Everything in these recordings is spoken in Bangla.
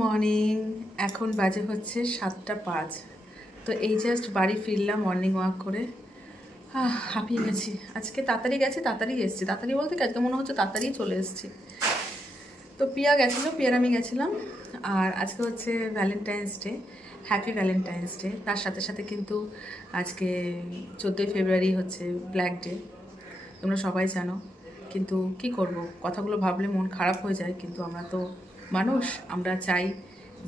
মর্নিং। এখন বাজে হচ্ছে 7:05। তো এই জাস্ট বাড়ি ফিরলাম মর্নিং ওয়াক করে। হাঁপিয়ে গেছি। আজকে তাড়াতাড়ি গেছি, তাড়াতাড়ি এসেছি। তাড়াতাড়ি বলতে আজকে মনে হচ্ছে তাড়াতাড়ি চলে এসেছি। তো পিয়া গেছিলো, পিয়ার আমি গেছিলাম। আর আজকে হচ্ছে Valentine's day. Happy Valentine's day. তার সাথে সাথে কিন্তু আজকে 14ই ফেব্রুয়ারি হচ্ছে ব্ল্যাক ডে, তোমরা সবাই জানো। কিন্তু কি করব, কথাগুলো ভাবলে মন খারাপ হয়ে যায়। কিন্তু আমরা তো মানুষ, আমরা চাই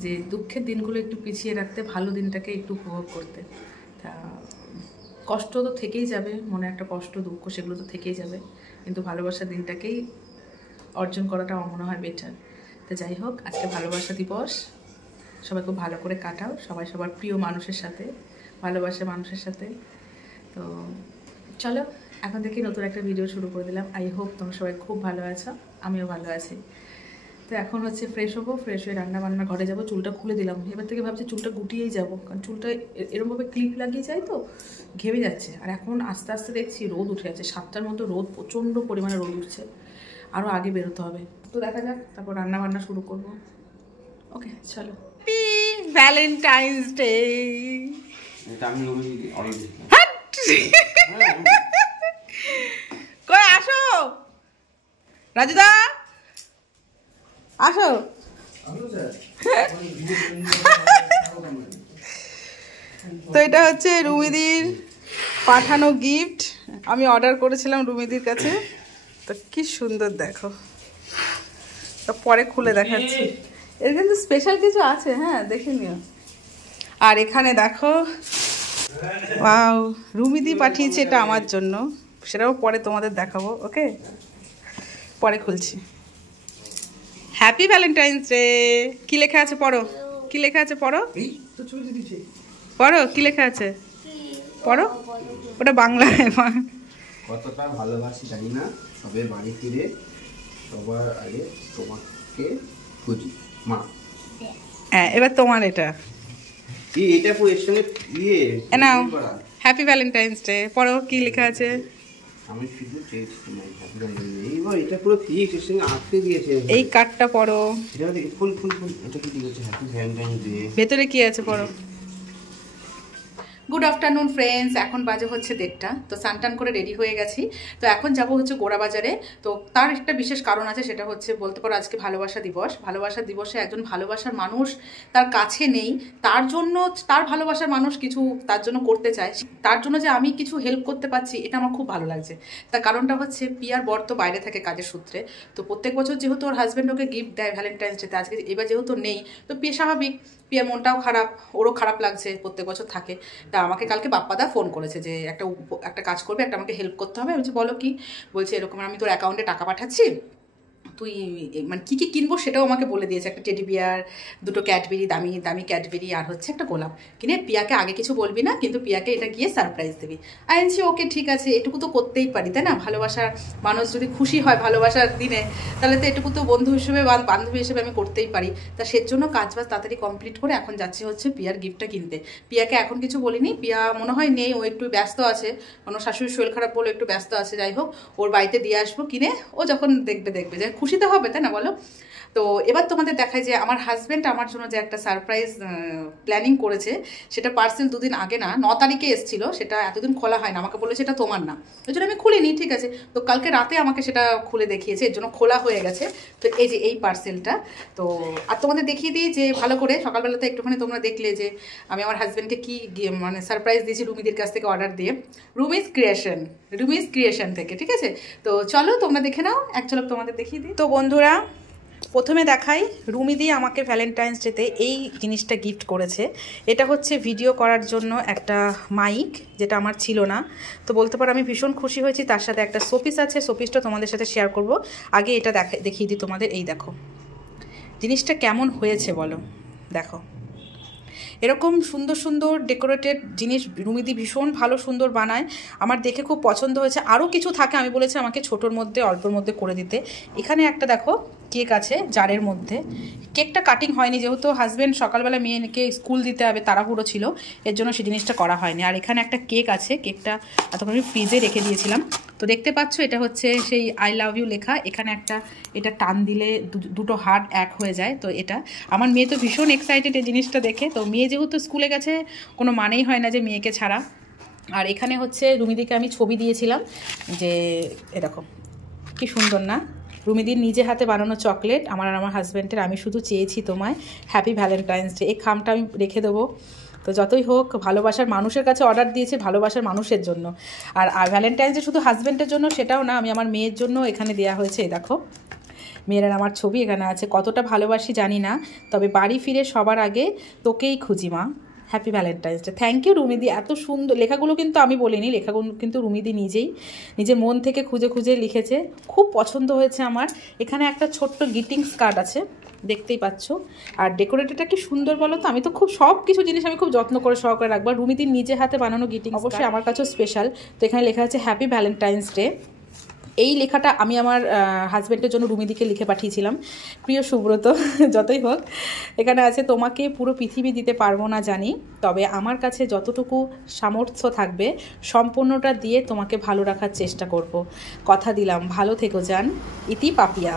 যে দুঃখের দিনগুলো একটু পিছিয়ে রাখতে, ভালো দিনটাকে একটু উপভোগ করতে। তা কষ্ট তো থেকেই যাবে, মনে একটা কষ্ট দুঃখ সেগুলো তো থেকেই যাবে, কিন্তু ভালোবাসার দিনটাকেই অর্জন করাটা আমার মনে হয় বেটার। তো যাই হোক, আজকে ভালোবাসা দিবস, সবাই খুব ভালো করে কাটাও, সবাই সবার প্রিয় মানুষের সাথে, ভালোবাসা মানুষের সাথে। তো চলো এখন থেকে নতুন একটা ভিডিও শুরু করে দিলাম। আই হোপ তোমরা সবাই খুব ভালো আছো, আমিও ভালো আছি। তো এখন হচ্ছে ফ্রেশ হবো, ফ্রেশ হয়ে রান্না বান্না ঘরে যাবো। চুলটা খুলে দিলাম, এবার থেকে ভাবছি চুলটা গুটিয়েই যাবো, কারণ চুলটা এরকমভাবে ক্লিপ লাগিয়ে যায় তো ঘেমে যাচ্ছে। আর এখন আস্তে আস্তে দেখছি রোদ উঠে যাচ্ছে, 7টার মতো রোদ, প্রচণ্ড পরিমাণে রোদ উঠছে। আরও আগে বেরোতে হবে। তো দেখা যাক, তারপর রান্না বান্না শুরু করবো। ওকে চলো। Valentine's day. কই আসো রাজুদা, আসো। তো এটা হচ্ছে রুমিদির পাঠানো গিফট, আমি অর্ডার করেছিলাম রুমিদির কাছে। তো কি সুন্দর দেখো, তো পরে খুলে দেখাচ্ছি। এর কিন্তু স্পেশাল কিছু আছে, হ্যাঁ দেখে নিও। আর এখানে দেখো, ওয়াও, রুমিদি পাঠিয়েছে এটা আমার জন্য, সেটাও পরে তোমাদের দেখাবো। ওকে, পরে খুলছি। Happy Valentine's day. কি লেখা আছে পড়ো, কি লেখা আছে পড়ো, পড়ো কি লেখা আছে পড়ো। ওটা বাংলায়। কতটা ভালোবাসি জানি না, সবে বাড়ি ফিরে সবার আগে তোমাকে খুঁজি মা। হ্যাঁ, এবার তোমার এটা এটা পুরো এর সঙ্গে নাও। হ্যাপি ভ্যালেন্টাইন্স ডে পড়ো, কি লেখা আছে। আমি শুধু চেয়েছি তোমায় হ্যাপি ভ্যালেন্টাইন্স ডে। এইবার এটা পুরো ফিক্স, এর সঙ্গে আটকে দিয়েছে। এই কার্ডটা পড়ো, এটা ফুল ফুল ফুল, এটা কি দিয়েছে হ্যাপি ভ্যালেন্টাইন্স ডে। ভেতরে কি আছে পড়ো। গুড আফটারনুন ফ্রেন্ডস, এখন বাজে হচ্ছে 1:30। তো স্নান করে রেডি হয়ে গেছি। তো এখন যাব হচ্ছে গোড়া বাজারে। তো তার একটা বিশেষ কারণ আছে, সেটা হচ্ছে বলতে পারো আজকে ভালোবাসা দিবস। ভালোবাসা দিবসে একজন ভালোবাসার মানুষ তার কাছে নেই, তার জন্য তার ভালোবাসার মানুষ কিছু তার জন্য করতে চায়, তার জন্য যে আমি কিছু হেল্প করতে পারছি, এটা আমার খুব ভালো লাগছে। তার কারণটা হচ্ছে পিয়ার বর তো বাইরে থাকে কাজের সূত্রে। তো প্রত্যেক বছর যেহেতু ওর হাজব্যান্ড ওকে গিফট দেয় ভ্যালেন্টাইন্স ডেতে, আজকে এবার যেহেতু নেই, তো পিয়া স্বাভাবিক, পিয়ার মনটাও খারাপ, ওরও খারাপ লাগছে, প্রত্যেক বছর থাকে। তা আমাকে কালকে বাপ্পাদা ফোন করেছে যে একটা কাজ করবে, একটা আমাকে হেল্প করতে হবে। আমি বলছি বলো কি। বলছে এরকম আমি তোর অ্যাকাউন্টে টাকা পাঠাচ্ছি, তুই মানে কী কী কিনবো সেটাও আমাকে বলে দিয়েছে। একটা টেডি বিয়ার, 2টো ক্যাডবেরি, দামি দামি ক্যাডবেরি, আর হচ্ছে একটা গোলাপ কিনে পিয়াকে আগে কিছু বলবি না, কিন্তু পিয়াকে এটা গিয়ে সারপ্রাইজ দিবি। আমি বলছি ওকে ঠিক আছে, এটুকু তো করতেই পারি তাই না। ভালোবাসার মানুষ যদি খুশি হয় ভালোবাসার দিনে, তাহলে তো এটুকু তো বন্ধু হিসেবে বা বান্ধবী হিসেবে আমি করতেই পারি। তা সেজন্য কাজবাজ তাড়াতাড়ি কমপ্লিট করে এখন যাচ্ছি হচ্ছে পিয়ার গিফটটা কিনতে। পিয়াকে এখন কিছু বলিনি, পিয়া মনে হয় নেই, ও একটু ব্যস্ত আছে, কোনো শাশুড়ির শরীর খারাপ বলে একটু ব্যস্ত আছে। যাই হোক, ওর বাড়িতে দিয়ে আসবো কিনে, ও যখন দেখবে যে খুশিতে হবে তাই না বলো। তো এবার তোমাদের দেখায় যে আমার হাজব্যান্ড আমার জন্য যে একটা সারপ্রাইজ প্ল্যানিং করেছে, সেটা পার্সেল 2 দিন আগে না 9 তারিখে এসেছিলো, সেটা এতদিন খোলা হয় না। আমাকে বলেছে এটা তোমার না, ওই জন্য আমি খুলিনি, ঠিক আছে। তো কালকে রাতে আমাকে সেটা খুলে দেখিয়েছে, এর জন্য খোলা হয়ে গেছে। তো এই যে এই পার্সেলটা, তো আর তোমাদের দেখিয়ে দিই যে ভালো করে, সকালবেলাতে একটুখানি তোমরা দেখলে যে আমি আমার হাজব্যান্ডকে কি মানে সারপ্রাইজ দিয়েছি রুমিদির কাছ থেকে অর্ডার দিয়ে, রুমিস ক্রিয়েশন থেকে, ঠিক আছে। তো চলো তোমরা দেখে নাও, এক ঝলক তোমাদের দেখিয়ে দিই। তো বন্ধুরা, প্রথমে দেখাই, রুমিদি আমাকে ভ্যালেন্টাইন্স ডেতে এই জিনিসটা গিফট করেছে। এটা হচ্ছে ভিডিও করার জন্য একটা মাইক, যেটা আমার ছিল না। তো বলতে পারো আমি ভীষণ খুশি হয়েছি। তার সাথে একটা শোপিস আছে, শোপিসটা তোমাদের সাথে শেয়ার করব। আগে এটা দেখিয়ে দিই তোমাদের। এই দেখো জিনিসটা কেমন হয়েছে বলো, দেখো। এরকম সুন্দর সুন্দর ডেকোরেটেড জিনিস রুমিদি ভীষণ ভালো সুন্দর বানায়, আমার দেখে খুব পছন্দ হয়েছে। আরও কিছু থাকে, আমি বলেছি আমাকে ছোটোর মধ্যে অল্পের মধ্যে করে দিতে। এখানে একটা দেখো কেক আছে জারের মধ্যে। কেকটা কাটিং হয়নি, যেহেতু হাজব্যান্ড সকালবেলা মেয়েকে স্কুল দিতে হবে, তাড়াহুড়ো ছিল, এর জন্য সেই জিনিসটা করা হয়নি। আর এখানে একটা কেক আছে, কেকটা এতক্ষণ আমি ফ্রিজে রেখে দিয়েছিলাম। তো দেখতে পাচ্ছ এটা হচ্ছে সেই আই লাভ ইউ লেখা, এখানে একটা এটা টান দিলে দুটো হার্ট এক হয়ে যায়। তো এটা আমার মেয়ে তো ভীষণ এক্সাইটেড এই জিনিসটা দেখে। তো মেয়ে যেহেতু স্কুলে গেছে কোনো মানেই হয় না যে মেয়েকে ছাড়া। আর এখানে হচ্ছে রুমিদিকে আমি ছবি দিয়েছিলাম যে এরকম, কি সুন্দর না, রুমিদির নিজে হাতে বানানো চকলেট আমার আর আমার হাজব্যান্ডের। আমি শুধু চেয়েছি তোমায় হ্যাপি ভ্যালেন্টাইন্স ডে। এই খামটা আমি রেখে দেবো। তো যতই হোক ভালোবাসার মানুষের কাছে অর্ডার দিয়েছে, ভালোবাসার মানুষের জন্য। আর ভ্যালেন্টাইন্স ডে শুধু হাজব্যান্ডের জন্য সেটাও না, আমি আমার মেয়ের জন্য এখানে দেওয়া হয়েছে। দেখো মেয়েরা আমার ছবি এখানে আছে। কতটা ভালোবাসি জানি না, তবে বাড়ি ফিরে সবার আগে তোকেই খুঁজি মা, happy Valentine's day. Thank you রুমিদি, এত সুন্দর লেখাগুলো কিন্তু আমি বলিনি, লেখাগুলো কিন্তু রুমিদি নিজের মন থেকে খুঁজে খুঁজে লিখেছে। খুব পছন্দ হয়েছে আমার। এখানে একটা ছোট্ট গ্রিটিংস কার্ড আছে, দেখতেই পাচ্ছ। আর ডেকোরেটরটা কি সুন্দর বলো তো, আমি তো খুব সব কিছু জিনিস আমি খুব যত্ন করে সহকারে রাখবো। রুমিদির নিজে হাতে বানানো গ্রিটিংস অবশ্যই আমার কাছেও স্পেশাল। তো এখানে লেখা আছে হ্যাপি ভ্যালেন্টাইন্স ডে। এই লেখাটা আমি আমার হাজব্যান্ডের জন্য রুমিদিকে লিখে পাঠিয়েছিলাম। প্রিয় সুব্রত, যতই হোক এখানে আছে তোমাকে পুরো পৃথিবী দিতে পারবো না জানি, তবে আমার কাছে যতটুকু সামর্থ্য থাকবে সম্পূর্ণটা দিয়ে তোমাকে ভালো রাখার চেষ্টা করব। কথা দিলাম, ভালো থেকো জান, ইতি পাপিয়া।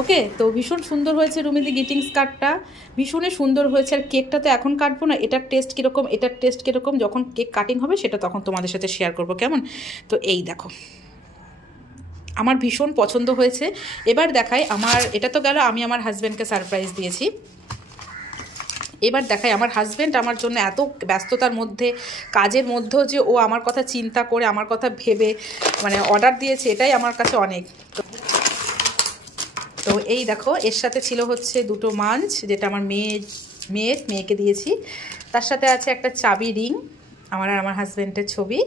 ওকে, তো ভীষণ সুন্দর হয়েছে রুমিদি গ্রিটিংস কার্ডটা, ভীষণই সুন্দর হয়েছে। আর কেকটা তো এখন কাটবো না, এটার টেস্ট কীরকম যখন কেক কাটিং হবে সেটা তখন তোমাদের সাথে শেয়ার করবো, কেমন? তো এই দেখো আমার ভীষণ পছন্দ হয়েছে। এবার দেখাই আমার, এটা তো গেল আমি আমার হাজব্যান্ডকে সারপ্রাইজ দিয়েছি। এবার দেখাই আমার হাজব্যান্ড আমার জন্য এত ব্যস্ততার মধ্যে, কাজের মধ্যেও যে ও আমার কথা চিন্তা করে, আমার কথা ভেবে মানে অর্ডার দিয়েছে, এটাই আমার কাছে অনেক। তো এই দেখো এর সাথে ছিল হচ্ছে দুটো মাঞ্চ, যেটা আমার মেয়েকে দিয়েছি। তার সাথে আছে একটা চাবি রিং, আমার আর আমার হাজব্যান্ডের ছবি।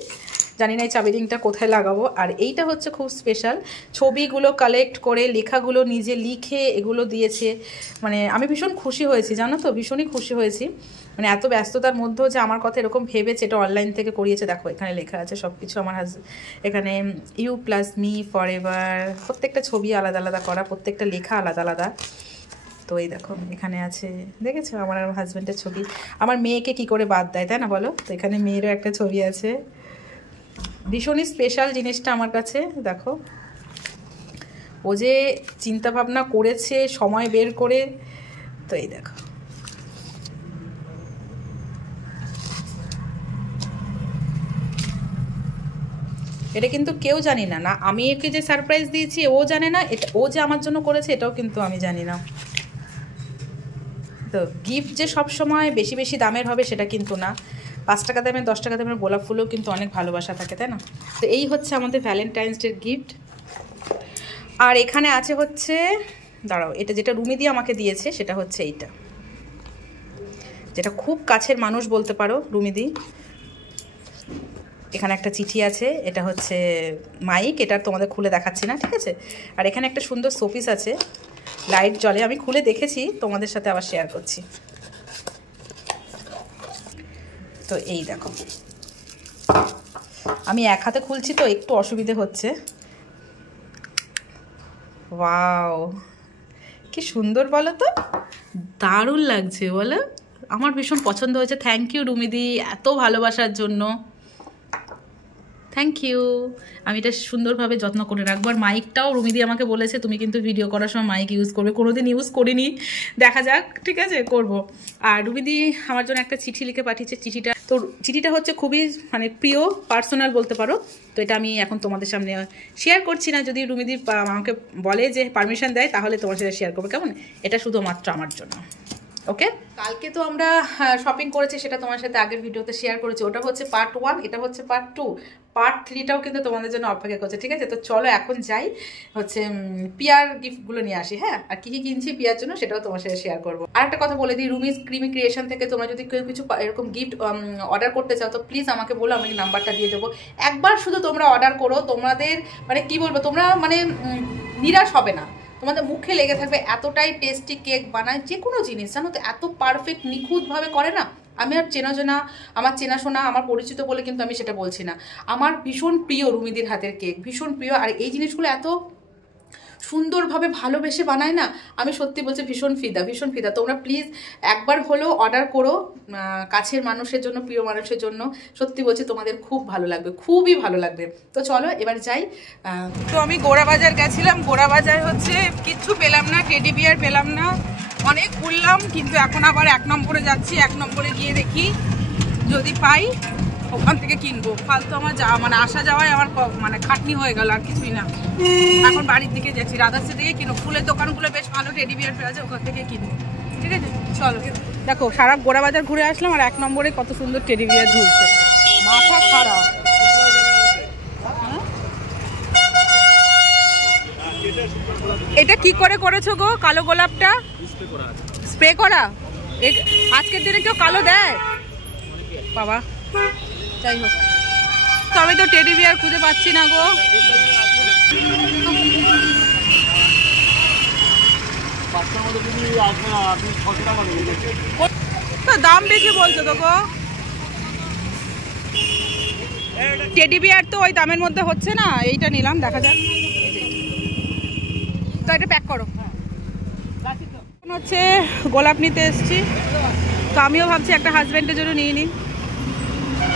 জানি না এই চাবি রিংটা কোথায় লাগাবো। আর এইটা হচ্ছে খুব স্পেশাল, ছবিগুলো কালেক্ট করে লেখাগুলো নিজে লিখে এগুলো দিয়েছে। মানে আমি ভীষণ খুশি হয়েছি, জানো তো, ভীষণই খুশি হয়েছি। মানে এত ব্যস্ততার মধ্যেও যে আমার কথা এরকম ভেবেছে, এটা অনলাইন থেকে করিয়েছে। দেখো এখানে লেখা আছে সব কিছু আমার এখানে you plus me forever, প্রত্যেকটা ছবি আলাদা আলাদা করা, প্রত্যেকটা লেখা আলাদা আলাদা। তো এই দেখো এখানে আছে, দেখেছো আমার আর হাজব্যান্ডের ছবি। আমার মেয়েকে কি করে বাদ দেয়, তাই না বলো? তো এখানে মেয়েরও একটা ছবি আছে। ভীষণই স্পেশাল জিনিসটা আমার কাছে। দেখো ও যে চিন্তা ভাবনা করেছে সময় বের করে। তো এই দেখো এটা কিন্তু কেউ জানি না, না আমি একে যে সারপ্রাইজ দিয়েছি ও জানে না, এটা ও যে আমার জন্য করেছে এটাও কিন্তু আমি জানি না। তো গিফট যে সব সময় বেশি বেশি দামের হবে সেটা কিন্তু না, 5 টাকা দামের 10 টাকা দামের গোলাপ ফুলও কিন্তু অনেক ভালোবাসা থাকে, তাই না? তো এই হচ্ছে আমাদের ভ্যালেন্টাইন্স ডের গিফট। আর এখানে আছে হচ্ছে, দাঁড়াও, এটা যেটা রুমিদি আমাকে দিয়েছে সেটা হচ্ছে এইটা, যেটা খুব কাছের মানুষ বলতে পারো রুমিদি। এখানে একটা চিঠি আছে, এটা হচ্ছে মাইক, এটা তোমাদের খুলে দেখাচ্ছি না, ঠিক আছে? আর এখানে একটা সুন্দর শোপিস আছে, লাইট জ্বলে, আমি খুলে দেখেছি, তোমাদের সাথে আবার শেয়ার করছি। তো এই দেখো আমি এক হাতে খুলছি তো একটু অসুবিধে হচ্ছে। ওয়াও কি সুন্দর বলো তো, দারুণ লাগছে বলো, আমার ভীষণ পছন্দ হয়েছে। থ্যাংক ইউ রুমিদি এত ভালোবাসার জন্য, থ্যাংক ইউ। আমি এটা সুন্দরভাবে যত্ন করে রাখবো। আর মাইকটাও রুমিদি আমাকে বলেছে তুমি কিন্তু ভিডিও করার সময় মাইক ইউজ করবে, কোনোদিন ইউজ করিনি, দেখা যাক, ঠিক আছে করব। আর রুমিদি আমার জন্য একটা চিঠি লিখে পাঠিয়েছে। চিঠিটা হচ্ছে খুবই মানে প্রিয়, পার্সোনাল বলতে পারো। তো এটা আমি এখন তোমাদের সামনে শেয়ার করছি না, যদি রুমিদি আমাকে বলে যে পারমিশন দেয় তাহলে তোমার সাথে শেয়ার করবো, কেমন? এটা শুধুমাত্র আমার জন্য। ওকে, কালকে তো আমরা শপিং করেছি, সেটা তোমার সাথে আগের ভিডিওতে শেয়ার করেছি। ওটা হচ্ছে পার্ট 1, এটা হচ্ছে পার্ট 2, পার্ট 3টাও কিন্তু তোমাদের জন্য অপেক্ষা করছে, ঠিক আছে? তো চলো এখন যাই হচ্ছে পিয়ার গিফটগুলো নিয়ে আসি। হ্যাঁ, আর কি কি কিনছি পিয়ার জন্য সেটাও তোমার সাথে শেয়ার করবো। আর একটা কথা বলে দিই, রুমিস ক্রিমি ক্রিয়েশন থেকে তোমরা যদি কেউ কিছু এরকম গিফট অর্ডার করতে চাও তো প্লিজ আমাকে বলো, আমি নাম্বারটা দিয়ে দেবো। একবার শুধু তোমরা অর্ডার করো, তোমাদের মানে কি বলবো, তোমরা মানে নিরাশ হবে না, তোমাদের মুখে লেগে থাকবে। এতটাই টেস্টি কেক বানায়, যে কোনো জিনিস জানো তো এত পারফেক্ট নিখুঁতভাবে করে না। আমি আর আমার চেনাশোনা আমার পরিচিত বলে কিন্তু আমি সেটা বলছি না, আমার ভীষণ প্রিয় রুমিদির হাতের কেক, ভীষণ প্রিয়। আর এই জিনিসগুলো এত সুন্দরভাবে ভালোবেসে বানায় না, আমি সত্যি বলছি ভীষণ ফিদা, ভীষণ ফিদা। তোমরা প্লিজ একবার হলেও অর্ডার করো কাছের মানুষের জন্য, প্রিয় মানুষের জন্য। সত্যি বলছি তোমাদের খুব ভালো লাগবে, খুবই ভালো লাগবে। তো চলো এবার যাই। তো আমি গোড়াবাজার গেছিলাম, গোড়াবাজার হচ্ছে কিচ্ছু পেলাম না, টেডি বিয়ার পেলাম না, অনেক ঘুরলাম, কিন্তু এখন আবার 1 নম্বরে যাচ্ছি। 1 নম্বরে গিয়ে দেখি যদি পাই ওখান থেকে কিনবো। ফালতু আমার মানে আসা যাওয়ায় আমার মানে খাটনি হয়ে গেল, আর কিছুই না। এখন বাড়ির দিকে যাচ্ছি, রাধাশ্রী থেকে কিনবো। ফুলের দোকানগুলো বেশ ভালো টেডি বিয়ার পেয়ে আছে, ওখান থেকে কিনবো। ঠিক আছে চলো। দেখো সারা গোড়াবাজার ঘুরে আসলাম, আর 1 নম্বরে কত সুন্দর টেডি বিয়ার ঝুলছে, মাথা খারাপ। এটা কি করে করেছো গো কালো গোলাপটা? স্প্রে করা? আজকের দিনে কেউ কালো দেয় বাবা? যাই হোক, তো আমি তো টেডি বিয়ার খুঁজে পাচ্ছি না গো। দাম বেশি বলছো তো গো। টেডি বিয়ার তো ওই দামের মধ্যে হচ্ছে না, এইটা নিলাম, দেখা যাক। তো এটা প্যাক করো। হচ্ছে গোলাপ নিতে এসছি, তো আমিও ভাবছি একটা হাজবেন্ডের জন্য নিয়ে নিই।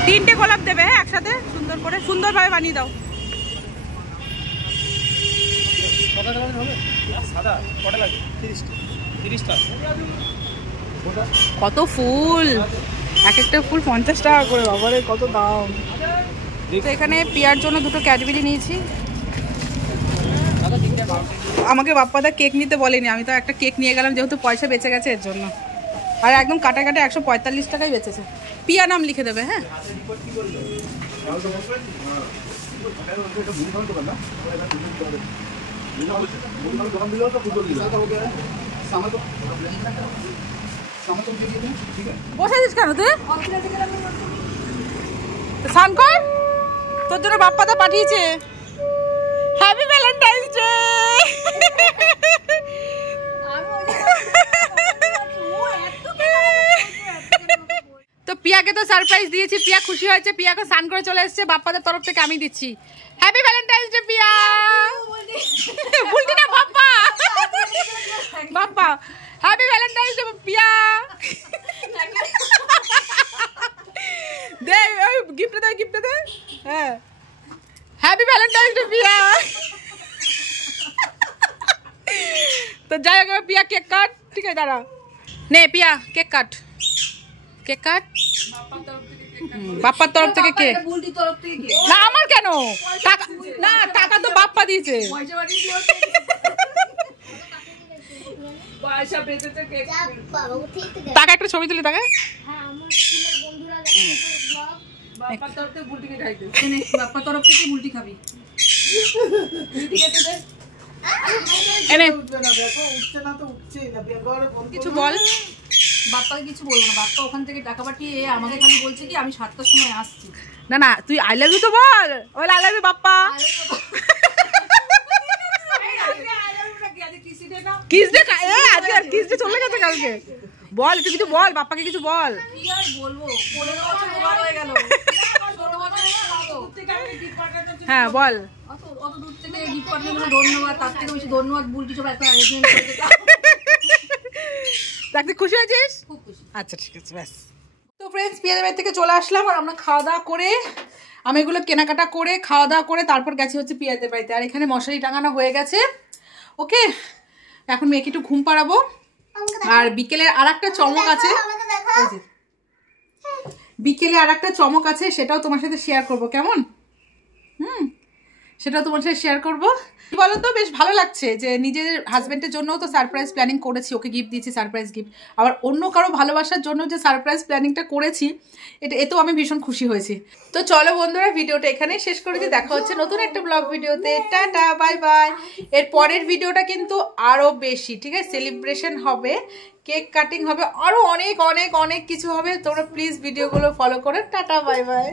3টে গোলাপ দেবে হ্যাঁ একসাথে, সুন্দর করে, সুন্দরভাবে বানিয়ে দাও। কত ফুল, এক একটা ফুল 50 টাকা করে, বাবারে কত দাম। তো এখানে পিয়ার জন্য 2টো ক্যাডবেরি নিয়েছি। আমাকে বাপ্পাদা কেক নিতে বলেনি, আমি তো একটা কেক নিয়ে গেলাম, যেহেতু পয়সা বেঁচে গেছে এর জন্য। আর একদম কাটা কাটা 145 টাকায় বেঁচেছে। পিয়া নাম লিখে দেবে হ্যাঁ। বসেছিস কেন তুই? স্নান কর, তোর জন্য বাপ্পাদা পাঠিয়েছে। Happy Valentine's day. তো পিয়াকে তো সারপ্রাইজ দিয়েছি, পিয়া খুশি হয়েছে, পিয়াকে স্নান করে চলে এসেছে। বাপ্পাদের তরফ থেকে আমি দিচ্ছি হ্যাপি ভ্যালেন্টাইন্স ডে পিয়া। বলতি না Bappa, Bappa happy Valentine's day Piya. দে ওই গিফট দে, গিফট দে। হ্যাঁ হ্যাপি ভ্যালেন্টাইন্স ডে পিয়া। তো যাই হোক পিয়া কেক কাট। ঠিক আছে দাঁড়া, নে পিয়া কেক কাট, কেক কাট। বাপ্পার তরফ থেকে কেক না, আমার কেন? টাকা না, টাকা তো বাপ্পা দিয়েছে। টাকা একটা ছবি তুলে টাকা। বাপ্পার তরফ থেকে বুলটি খাইতে, বাপ্পার তরফ থেকে বুলটি খাবি। কিছু বল। বাপ্পাকে কিছু বলবো না, বাপ্পা ওখান থেকে টাকা পাঠিয়ে আমাকে খালি বলছে কি আমি 7টার সময় আসছি। না না তুই আই লাভ ইউ তো বল। ওই I love you Bappa. Kiss day, আজকে কিস ডে চলে গেছে কালকে। বল তুই কিছু বল, বাপ্পাকে কিছু বল। কি আর বলবো, 15 বছর ওভার হয়ে গেল। হ্যাঁ বল। অত দূর থেকে গিফট পাঠানোর জন্য ধন্যবাদ, তার থেকে বেশি ধন্যবাদ বুলটি সব একটা অ্যারেঞ্জমেন্ট করে দাও। দেখতে খুশি হয়েছিস? খুব খুশি। আচ্ছা ঠিক আছে ব্যাস। তো ফ্রেন্ডস পিয়াদের বাড়ি থেকে চলে আসলাম, আর আমরা খাওয়া দাওয়া করে, আমি এগুলো কেনাকাটা করে খাওয়া দাওয়া করে তারপর গেছি হচ্ছে পিয়াদের বাড়িতে। আর এখানে মশারি টাঙানো হয়ে গেছে। ওকে, এখন মেয়েকে একটু ঘুম পাড়াবো। আর বিকেলের আর একটা চমক আছে, বিকেলে আর একটা চমক আছে, সেটাও তোমার সাথে শেয়ার করবো। কেমন? সেটাও তোমার সাথে শেয়ার করবো। বলো তো, বেশ ভালো লাগছে যে নিজের হাজবেন্ডের জন্য তো সারপ্রাইজ প্ল্যানিং করেছি, ওকে গিফট দিয়েছি সারপ্রাইজ গিফট। আবার অন্য কারো ভালোবাসার জন্য যে সারপ্রাইজ প্ল্যানিংটা করেছি, এতেও আমি ভীষণ খুশি হয়েছি। তো চলো বন্ধুরা, ভিডিওটা এখানেই শেষ করেছি। দেখা হচ্ছে নতুন একটা ব্লগ ভিডিওতে। Tata bye bye. এর পরের ভিডিওটা কিন্তু আরো বেশি, ঠিক আছে, সেলিব্রেশন হবে, কেক কাটিং হবে, আরো অনেক অনেক অনেক কিছু হবে। তোমরা প্লিজ ভিডিওগুলো ফলো করে। Tata bye bye.